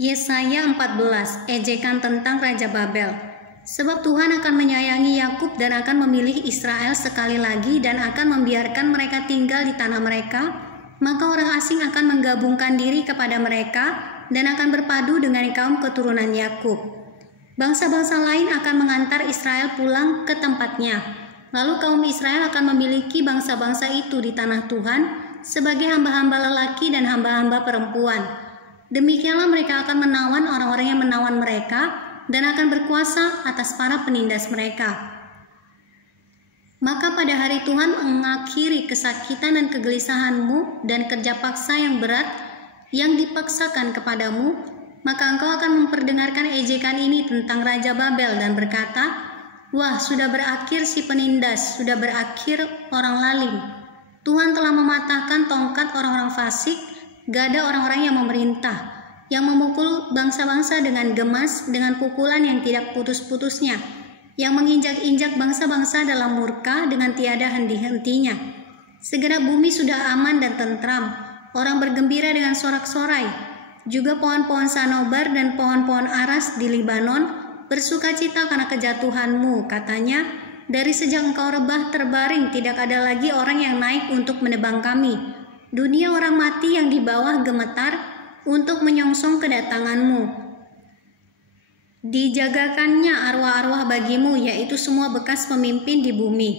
Yesaya 14, ejekan tentang Raja Babel. Sebab Tuhan akan menyayangi Yakub dan akan memilih Israel sekali lagi dan akan membiarkan mereka tinggal di tanah mereka, maka orang asing akan menggabungkan diri kepada mereka dan akan berpadu dengan kaum keturunan Yakub. Bangsa-bangsa lain akan mengantar Israel pulang ke tempatnya. Lalu kaum Israel akan memiliki bangsa-bangsa itu di tanah Tuhan sebagai hamba-hamba lelaki dan hamba-hamba perempuan. Demikianlah mereka akan menawan orang-orang yang menawan mereka dan akan berkuasa atas para penindas mereka. Maka pada hari Tuhan mengakhiri kesakitan dan kegelisahanmu dan kerja paksa yang berat yang dipaksakan kepadamu, maka engkau akan memperdengarkan ejekan ini tentang Raja Babel dan berkata, wah, sudah berakhir si penindas, sudah berakhir orang lalim. Tuhan telah mematahkan tongkat orang-orang fasik, gada orang-orang yang memerintah, yang memukul bangsa-bangsa dengan gemas, dengan pukulan yang tidak putus-putusnya, yang menginjak-injak bangsa-bangsa dalam murka dengan tiada henti-hentinya. Segera bumi sudah aman dan tentram, orang bergembira dengan sorak-sorai. Juga pohon-pohon sanobar dan pohon-pohon aras di Libanon bersukacita karena kejatuhanmu, katanya, dari sejak engkau rebah terbaring tidak ada lagi orang yang naik untuk menebang kami. Dunia orang mati yang di bawah gemetar untuk menyongsong kedatanganmu. Dijagakannya arwah-arwah bagimu, yaitu semua bekas pemimpin di bumi.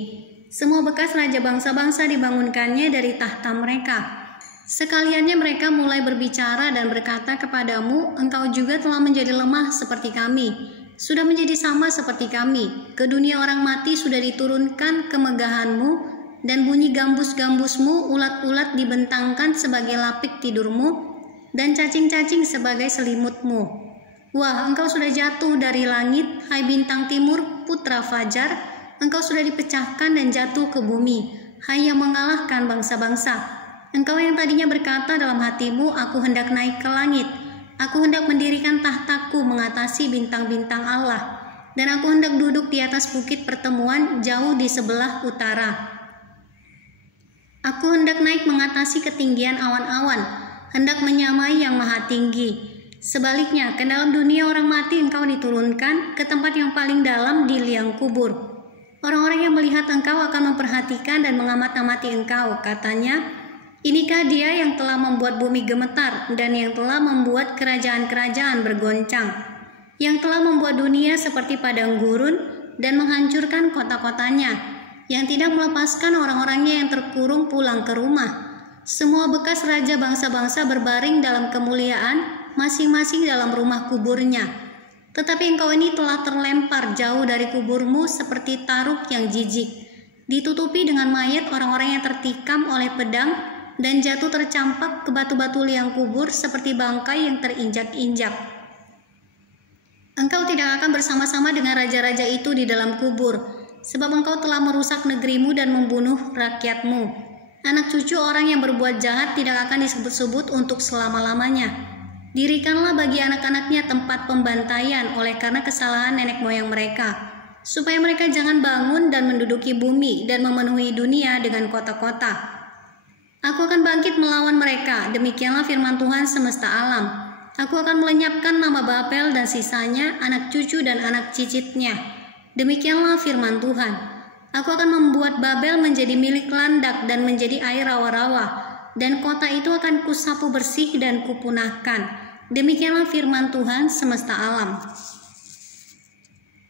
Semua bekas raja bangsa-bangsa dibangunkannya dari tahta mereka. Sekaliannya mereka mulai berbicara dan berkata kepadamu, engkau juga telah menjadi lemah seperti kami, sudah menjadi sama seperti kami. Ke dunia orang mati sudah diturunkan kemegahanmu, dan bunyi gambus-gambusmu, ulat-ulat dibentangkan sebagai lapik tidurmu, dan cacing-cacing sebagai selimutmu. Wah, engkau sudah jatuh dari langit, hai bintang timur, putra fajar, engkau sudah dipecahkan dan jatuh ke bumi, hai yang mengalahkan bangsa-bangsa. Engkau yang tadinya berkata dalam hatimu, aku hendak naik ke langit, aku hendak mendirikan tahtaku mengatasi bintang-bintang Allah, dan aku hendak duduk di atas bukit pertemuan jauh di sebelah utara. Aku hendak naik mengatasi ketinggian awan-awan, hendak menyamai yang maha tinggi. Sebaliknya, ke dalam dunia orang mati engkau diturunkan, ke tempat yang paling dalam di liang kubur. Orang-orang yang melihat engkau akan memperhatikan dan mengamat-amati engkau, katanya, inikah dia yang telah membuat bumi gemetar dan yang telah membuat kerajaan-kerajaan bergoncang, yang telah membuat dunia seperti padang gurun dan menghancurkan kota-kotanya, yang tidak melepaskan orang-orangnya yang terkurung pulang ke rumah. Semua bekas raja bangsa-bangsa berbaring dalam kemuliaan, masing-masing dalam rumah kuburnya. Tetapi engkau ini telah terlempar jauh dari kuburmu seperti taruk yang jijik, ditutupi dengan mayat orang-orang yang tertikam oleh pedang, dan jatuh tercampak ke batu-batu liang kubur seperti bangkai yang terinjak-injak. Engkau tidak akan bersama-sama dengan raja-raja itu di dalam kubur, sebab engkau telah merusak negerimu dan membunuh rakyatmu. Anak cucu orang yang berbuat jahat tidak akan disebut-sebut untuk selama-lamanya. Dirikanlah bagi anak-anaknya tempat pembantaian oleh karena kesalahan nenek moyang mereka, supaya mereka jangan bangun dan menduduki bumi dan memenuhi dunia dengan kota-kota. Aku akan bangkit melawan mereka, demikianlah firman Tuhan semesta alam. Aku akan melenyapkan nama Babel dan sisanya, anak cucu dan anak cicitnya. Demikianlah firman Tuhan. Aku akan membuat Babel menjadi milik landak dan menjadi air rawa-rawa, dan kota itu akan kusapu bersih dan kupunahkan. Demikianlah firman Tuhan semesta alam.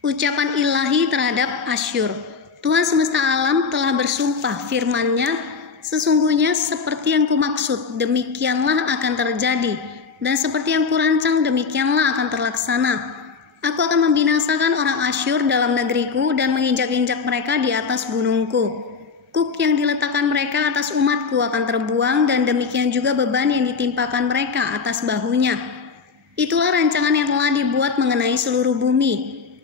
Ucapan ilahi terhadap Asyur. Tuhan semesta alam telah bersumpah firman-Nya, sesungguhnya seperti yang kumaksud, demikianlah akan terjadi, dan seperti yang kurancang, demikianlah akan terlaksana. Aku akan membinasakan orang Asyur dalam negeriku dan menginjak-injak mereka di atas gunungku. Kuk yang diletakkan mereka atas umatku akan terbuang, dan demikian juga beban yang ditimpakan mereka atas bahunya. Itulah rancangan yang telah dibuat mengenai seluruh bumi,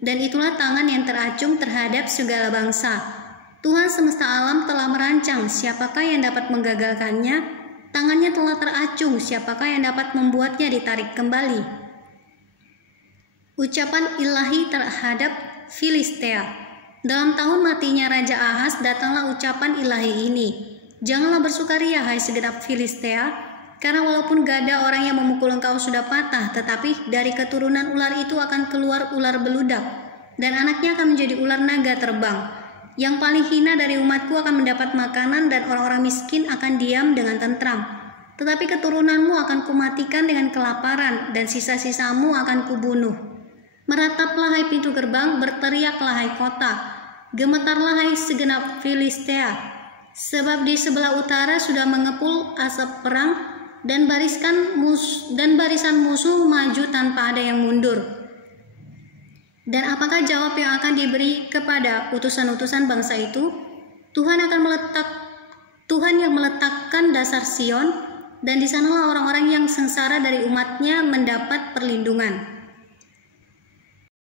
dan itulah tangan yang teracung terhadap segala bangsa. Tuhan semesta alam telah merancang, siapakah yang dapat menggagalkannya? Tangannya telah teracung, siapakah yang dapat membuatnya ditarik kembali? Ucapan ilahi terhadap Filistea. Dalam tahun matinya Raja Ahaz datanglah ucapan ilahi ini. Janganlah bersukaria hai segenap Filistea, Karena walaupun gada orang yang memukul engkau sudah patah, tetapi dari keturunan ular itu akan keluar ular beludak, dan anaknya akan menjadi ular naga terbang. Yang paling hina dari umatku akan mendapat makanan, dan orang-orang miskin akan diam dengan tentram. Tetapi keturunanmu akan kumatikan dengan kelaparan, dan sisa-sisamu akan kubunuh. Merataplah hai pintu gerbang, berteriaklah hai kota, gemetarlah hai segenap Filistea, sebab di sebelah utara sudah mengepul asap perang, dan barisan musuh maju tanpa ada yang mundur. Dan apakah jawab yang akan diberi kepada utusan-utusan bangsa itu? Tuhan yang meletakkan dasar Sion, dan di sanalah orang-orang yang sengsara dari umatnya mendapat perlindungan.